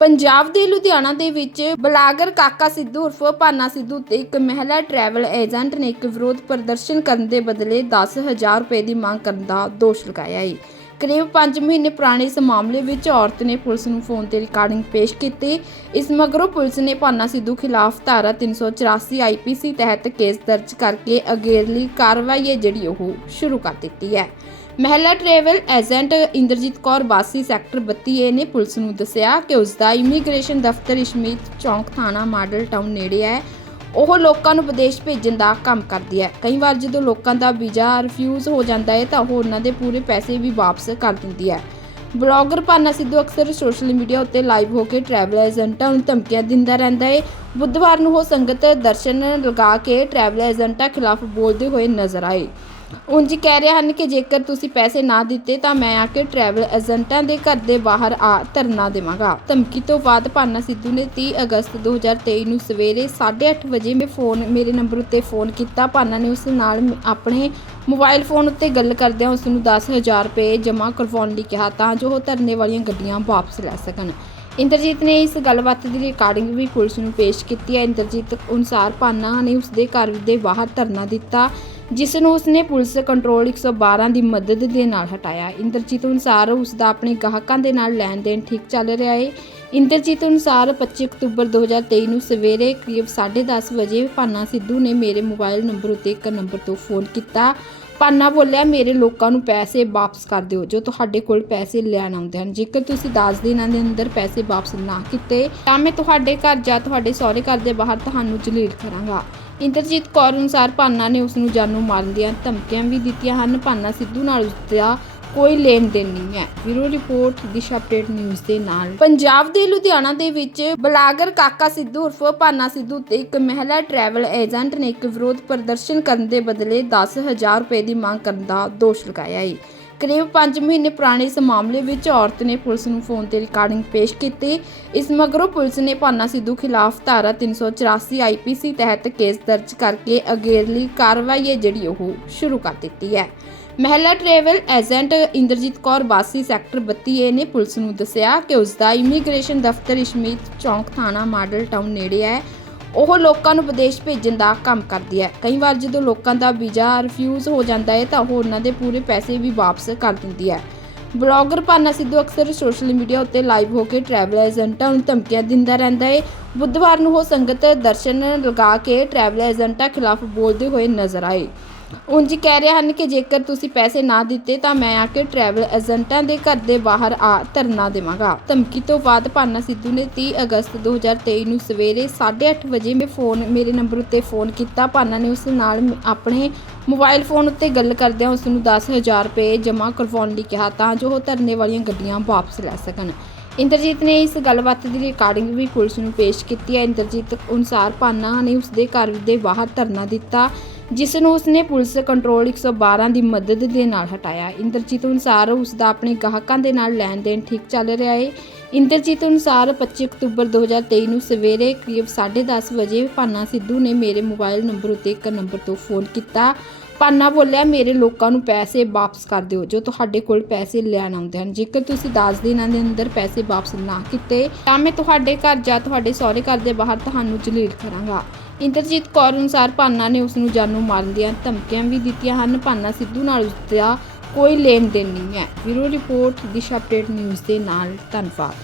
ਪੰਜਾਬ ਦੇ ਲੁਧਿਆਣਾ ਦੇ ਵਿੱਚ ਬਲਾਗਰ ਕਾਕਾ ਸਿੱਧੂ ਉਰਫ ਭਾਨਾ ਸਿੱਧੂ ਤੇ ਇੱਕ ਮਹਿਲਾ ਟਰੈਵਲ ਏਜੰਟ ਨੇ ਇੱਕ ਵਿਰੋਧ ਪ੍ਰਦਰਸ਼ਨ ਕਰਨ ਦੇ ਬਦਲੇ 10000 ਰੁਪਏ ਦੀ ਮੰਗ ਕਰਨ ਦਾ ਦੋਸ਼ ਲਗਾਇਆ ਹੈ। ਕਰੀਬ 5 ਮਹੀਨੇ ਪੁਰਾਣੇ ਇਸ ਮਾਮਲੇ ਵਿੱਚ ਔਰਤ ਨੇ ਪੁਲਿਸ ਨੂੰ ਫੋਨ ਤੇ ਰਿਕਾਰਡਿੰਗ ਪੇਸ਼ ਕੀਤੀ। ਇਸ ਮਗਰੋਂ ਪੁਲਿਸ ਨੇ ਭਾਨਾ ਸਿੱਧੂ ਖਿਲਾਫ ਧਾਰਾ 384 ਆਈਪੀਸੀ ਤਹਿਤ ਕੇਸ ਦਰਜ ਕਰਕੇ ਅਗੇਰਲੀ ਕਾਰਵਾਈ ਹੈ ਜਿਹੜੀ ਉਹ ਸ਼ੁਰੂ ਕਰ ਦਿੱਤੀ ਹੈ। ਮਹਿਲਾ ਟਰੈਵਲ ਏਜੰਟ ਇੰਦਰਜੀਤ ਕੌਰ ਵਾਸੀ ਸੈਕਟਰ 32A ਨੇ ਪੁਲਿਸ ਨੂੰ ਦੱਸਿਆ ਕਿ ਉਸ ਦਾ ਇਮੀਗ੍ਰੇਸ਼ਨ ਦਫ਼ਤਰ ਇਸ਼ਮੀਤ ਚੌਂਕ ਥਾਣਾ ਮਾਡਲ ਟਾਊਨ ਨੇੜੇ ਹੈ। ਉਹ ਲੋਕਾਂ ਨੂੰ ਵਿਦੇਸ਼ ਭੇਜਣ ਦਾ ਕੰਮ ਕਰਦੀ ਹੈ। ਕਈ ਵਾਰ ਜਦੋਂ ਲੋਕਾਂ ਦਾ ਵੀਜ਼ਾ ਰਿਫਿਊਜ਼ ਹੋ ਜਾਂਦਾ ਹੈ ਤਾਂ ਉਹ ਉਹਨਾਂ ਦੇ ਪੂਰੇ ਪੈਸੇ ਵੀ ਵਾਪਸ ਕਰ ਦਿੰਦੀ ਹੈ। ਬਲੌਗਰ ਪਾਨਾ ਸਿੱਧੂ ਅਕਸਰ ਸੋਸ਼ਲ ਮੀਡੀਆ ਉੱਤੇ ਲਾਈਵ ਹੋ ਕੇ ਟਰੈਵਲ ਏਜੰਟਾਂ ਨੂੰ ਧਮਕੀਆਂ ਦਿੰਦਾ ਰਹਿੰਦਾ ਹੈ। ਬੁੱਧਵਾਰ ਨੂੰ ਉਹ ਸੰਗਤ ਦਰਸ਼ਨ ਲਗਾ ਕੇ ਟਰੈਵਲ ਏਜੰਟਾਂ ਖਿਲਾਫ ਬੋਲਦੇ ਹੋਏ ਨਜ਼ਰ ਆਏ। ਉਂਝ ਕਹਿ ਰਹੇ ਹਨ ਕਿ ਜੇਕਰ ਤੁਸੀਂ ਪੈਸੇ ਨਾ ਦਿੱਤੇ ਤਾਂ ਮੈਂ ਆ ਕੇ ਟਰੈਵਲ ਏਜੰਟਾਂ ਦੇ ਘਰ ਦੇ ਬਾਹਰ ਆ ਧਰਨਾ ਦੇਵਾਂਗਾ। ਧਮਕੀ ਤੋਂ ਬਾਅਦ ਭਾਨਾ ਸਿੱਧੂ ਨੇ 30 ਅਗਸਤ 2023 ਨੂੰ ਸਵੇਰੇ 8:30 ਵਜੇ ਮੇ ਫੋਨ ਮੇਰੇ ਨੰਬਰ ਉੱਤੇ ਫੋਨ ਕੀਤਾ। ਭਾਨਾ ਨੇ ਉਸ ਨਾਲ ਆਪਣੇ ਮੋਬਾਈਲ ਫੋਨ ਉੱਤੇ ਗੱਲ ਕਰਦਿਆਂ ਉਸ ਨੂੰ 10000 ਰੁਪਏ ਜਮ੍ਹਾਂ ਕਰਵਾਉਣ ਲਈ ਕਿਹਾ ਤਾਂ ਜੋ ਉਹ ਧਰਨੇ ਵਾਲੀਆਂ ਗੱਡੀਆਂ ਵਾਪਸ ਲੈ ਸਕਣ। ਇੰਦਰਜੀਤ ਨੇ ਇਸ ਗੱਲਬਾਤ ਦੀ ਰਿਕਾਰਡਿੰਗ ਵੀ ਪੁਲਿਸ ਨੂੰ ਪੇਸ਼ ਕੀਤੀ ਹੈ। ਇੰਦਰਜੀਤ ਅਨੁਸਾਰ ਭਾਨਾ ਨੇ ਉਸਦੇ ਘਰ ਦੇ ਬਾਹਰ ਧਰਨਾ ਦਿੱਤਾ, ਜਿਸ ਨੂੰ ਉਸਨੇ ਪੁਲਿਸ ਕੰਟਰੋਲ 112 ਦੀ ਮਦਦ ਦੇ ਨਾਲ ਹਟਾਇਆ। ਇੰਦਰਜੀਤ ਅਨੁਸਾਰ ਉਸਦਾ ਆਪਣੇ ਗਾਹਕਾਂ ਦੇ ਨਾਲ ਲੈਣ ਦੇਣ ਠੀਕ ਚੱਲ ਰਿਹਾ ਹੈ। ਇੰਦਰਜੀਤ ਅਨੁਸਾਰ 25 ਅਕਤੂਬਰ 2023 ਨੂੰ ਸਵੇਰੇ ਕਰੀਬ 10:30 ਵਜੇ ਭਾਨਾ ਸਿੱਧੂ ਨੇ ਮੇਰੇ ਮੋਬਾਈਲ ਨੰਬਰ ਉੱਤੇ ਇੱਕ ਨੰਬਰ ਤੋਂ ਫੋਨ ਕੀਤਾ। ਪਾਨਾ ਬੋਲਿਆ, ਮੇਰੇ ਲੋਕਾਂ ਨੂੰ ਪੈਸੇ ਵਾਪਸ ਕਰ ਦਿਓ, ਜੋ ਤੁਹਾਡੇ ਕੋਲ ਪੈਸੇ ਲੈਣ ਆਉਂਦੇ ਹਨ। ਜੇਕਰ ਤੁਸੀਂ 10 ਦਿਨਾਂ ਦੇ ਅੰਦਰ ਪੈਸੇ ਵਾਪਸ ਨਾ ਕੀਤੇ, ਤਾਂ ਮੈਂ ਤੁਹਾਡੇ ਘਰ ਜਾਂ ਤੁਹਾਡੇ ਸਹੁਰੇ ਘਰ ਦੇ ਬਾਹਰ ਤੁਹਾਨੂੰ ਜਲੀਲ ਕਰਾਂਗਾ। ਇੰਦਰਜੀਤ ਕੌਰ ਅਨੁਸਾਰ ਪਾਨਾ ਨੇ ਉਸ ਨੂੰ ਜਾਨੋਂ ਮਾਰਨ ਦੀਆਂ ਧਮਕੀਆਂ ਵੀ ਦਿੱਤੀਆਂ ਹਨ। ਪਾਨਾ ਸਿੱਧੂ ਨਾਲ ਉਸ ਦਾ ਕੋਈ ਲੈਣ ਦੇਣ ਨਹੀਂ ਹੈ। Bureau report, Disha update news ਦੇ ਨਾਲ। ਪੰਜਾਬ ਦੇ ਲੁਧਿਆਣਾ ਦੇ ਵਿੱਚ ਬਲਾਗਰ ਕਾਕਾ ਸਿੱਧੂ ਉਰਫ ਭਾਨਾ ਸਿੱਧੂ ਤੇ ਇੱਕ ਮਹਿਲਾ ਟਰੈਵਲ ਏਜੰਟ ਨੇ ਇੱਕ ਵਿਰੋਧ ਪ੍ਰਦਰਸ਼ਨ ਕਰਨ ਦੇ ਬਦਲੇ 10000 ਰੁਪਏ ਦੀ ਮੰਗ ਕਰਨ ਦਾ ਦੋਸ਼ ਲਗਾਇਆ ਹੈ। ਕਰੀਬ 5 ਮਹੀਨੇ ਪੁਰਾਣੇ ਇਸ ਮਾਮਲੇ ਵਿੱਚ ਔਰਤ ਨੇ ਪੁਲਿਸ ਨੂੰ ਫੋਨ ਤੇ ਰਿਕਾਰਡਿੰਗ ਪੇਸ਼ ਕੀਤੀ। ਇਸ ਮਗਰੋਂ ਪੁਲਿਸ ਨੇ ਭਾਨਾ ਸਿੱਧੂ ਖਿਲਾਫ ਧਾਰਾ 384 ਆਈਪੀਸੀ ਤਹਿਤ ਕੇਸ ਦਰਜ ਕਰਕੇ ਅਗੇਰਲੀ ਕਾਰਵਾਈ ਹੈ ਜਿਹੜੀ ਉਹ ਸ਼ੁਰੂ ਕਰ ਦਿੱਤੀ ਹੈ। ਮਹਿਲਾ ਟਰੈਵਲ ਏਜੰਟ ਇੰਦਰਜੀਤ ਕੌਰ ਵਾਸੀ ਸੈਕਟਰ 32A ਨੇ ਪੁਲਿਸ ਨੂੰ ਦੱਸਿਆ ਕਿ ਉਸ ਦਾ ਇਮੀਗ੍ਰੇਸ਼ਨ ਦਫ਼ਤਰ ਇਸ਼ਮੀਤ ਚੌਂਕ ਥਾਣਾ ਮਾਡਲ ਟਾਊਨ ਨੇੜੇ ਹੈ। ਉਹ ਲੋਕਾਂ ਨੂੰ ਵਿਦੇਸ਼ ਭੇਜਣ ਦਾ ਕੰਮ ਕਰਦੀ ਹੈ। ਕਈ ਵਾਰ ਜਦੋਂ ਲੋਕਾਂ ਦਾ ਵੀਜ਼ਾ ਰਿਫਿਊਜ਼ ਹੋ ਜਾਂਦਾ ਹੈ ਤਾਂ ਉਹ ਉਹਨਾਂ ਦੇ ਪੂਰੇ ਪੈਸੇ ਵੀ ਵਾਪਸ ਕਰ ਦਿੰਦੀ ਹੈ। ਬਲੌਗਰ ਪਾਨਾ ਸਿੱਧੂ ਅਕਸਰ ਸੋਸ਼ਲ ਮੀਡੀਆ ਉੱਤੇ ਲਾਈਵ ਹੋ ਕੇ ਟਰੈਵਲ ਏਜੰਟਾਂ ਨੂੰ ਧਮਕੀਆਂ ਦਿੰਦਾ ਰਹਿੰਦਾ ਹੈ। ਬੁੱਧਵਾਰ ਨੂੰ ਉਹ ਸੰਗਤ ਦਰਸ਼ਨ ਲਗਾ ਕੇ ਟਰੈਵਲ ਏਜੰਟਾਂ ਖਿਲਾਫ ਬੋਲਦੇ ਹੋਏ ਨਜ਼ਰ ਆਏ। ਉਂਝ ਕਹਿ ਰਹੇ ਹਨ ਕਿ ਜੇਕਰ ਤੁਸੀਂ ਪੈਸੇ ਨਾ ਦਿੱਤੇ ਤਾਂ ਮੈਂ ਆ ਕੇ ਟਰੈਵਲ ਏਜੰਟਾਂ ਦੇ ਘਰ ਦੇ ਬਾਹਰ ਆ ਧਰਨਾ ਦੇਵਾਂਗਾ। ਧਮਕੀ ਤੋਂ ਬਾਅਦ ਭਾਨਾ ਸਿੱਧੂ ਨੇ 30 ਅਗਸਤ 2023 ਨੂੰ ਸਵੇਰੇ 8:30 ਵਜੇ ਮੇ ਫੋਨ ਮੇਰੇ ਨੰਬਰ ਉੱਤੇ ਫੋਨ ਕੀਤਾ। ਭਾਨਾ ਨੇ ਉਸ ਨਾਲ ਆਪਣੇ ਮੋਬਾਈਲ ਫੋਨ ਉੱਤੇ ਗੱਲ ਕਰਦਿਆਂ ਉਸ ਨੂੰ 10000 ਰੁਪਏ ਜਮ੍ਹਾਂ ਕਰਵਾਉਣ ਲਈ ਕਿਹਾ ਤਾਂ ਜੋ ਉਹ ਧਰਨੇ ਵਾਲੀਆਂ ਗੱਡੀਆਂ ਵਾਪਸ ਲੈ ਸਕਣ। ਇੰਦਰਜੀਤ ਨੇ ਇਸ ਗੱਲਬਾਤ ਦੀ ਰਿਕਾਰਡਿੰਗ ਵੀ ਪੁਲਿਸ ਨੂੰ ਪੇਸ਼ ਕੀਤੀ ਹੈ। ਇੰਦਰਜੀਤ ਅਨੁਸਾਰ ਭਾਨਾ ਨੇ ਉਸਦੇ ਘਰ ਦੇ ਬਾਹਰ ਧਰਨਾ ਦਿੱਤਾ, ਜਿਸ ਨੂੰ ਉਸਨੇ ਪੁਲਿਸ ਕੰਟਰੋਲ 112 ਦੀ ਮਦਦ ਦੇ ਨਾਲ ਹਟਾਇਆ। ਇੰਦਰਜੀਤ ਅਨੁਸਾਰ ਉਸਦਾ ਆਪਣੇ ਗਾਹਕਾਂ ਦੇ ਨਾਲ ਲੈਣ ਦੇਣ ਠੀਕ ਚੱਲ ਰਿਹਾ ਹੈ। ਇੰਦਰਜੀਤ ਅਨੁਸਾਰ 25 ਅਕਤੂਬਰ 2023 ਨੂੰ ਸਵੇਰੇ ਕਰੀਬ 10:30 ਵਜੇ ਪਾਨਾ ਸਿੱਧੂ ਨੇ ਮੇਰੇ ਮੋਬਾਈਲ ਨੰਬਰ ਉੱਤੇ ਇੱਕ ਨੰਬਰ ਤੋਂ ਫੋਨ ਕੀਤਾ। ਪਾਨਾ ਬੋਲਿਆ, ਮੇਰੇ ਲੋਕਾਂ ਨੂੰ ਪੈਸੇ ਵਾਪਸ ਕਰ ਦਿਓ, ਜੋ ਤੁਹਾਡੇ ਕੋਲ ਪੈਸੇ ਲੈਣ ਆਉਂਦੇ ਹਨ। ਜੇਕਰ ਤੁਸੀਂ 10 ਦਿਨਾਂ ਦੇ ਅੰਦਰ ਪੈਸੇ ਵਾਪਸ ਨਾ ਕੀਤੇ, ਤਾਂ ਮੈਂ ਤੁਹਾਡੇ ਘਰ ਜਾਂ ਤੁਹਾਡੇ ਸਹੁਰੇ ਘਰ ਦੇ ਬਾਹਰ ਤੁਹਾਨੂੰ ਜਲੀਲ ਕਰਾਂਗਾ। ਇੰਦਰਜੀਤ ਕੌਰ ਅਨੁਸਾਰ ਭਾਨਾ ਨੇ ਉਸ ਨੂੰ ਜਾਨੋਂ ਮਾਰਨ ਦੀਆਂ ਧਮਕੀਆਂ ਵੀ ਦਿੱਤੀਆਂ ਹਨ। ਭਾਨਾ ਸਿੱਧੂ ਨਾਲ ਉਸ ਦਾ ਕੋਈ ਲੈਣ ਦੇਣ ਨਹੀਂ ਹੈ। Bureau report, Disha update news ਦੇ ਨਾਲ, ਧੰਨਵਾਦ।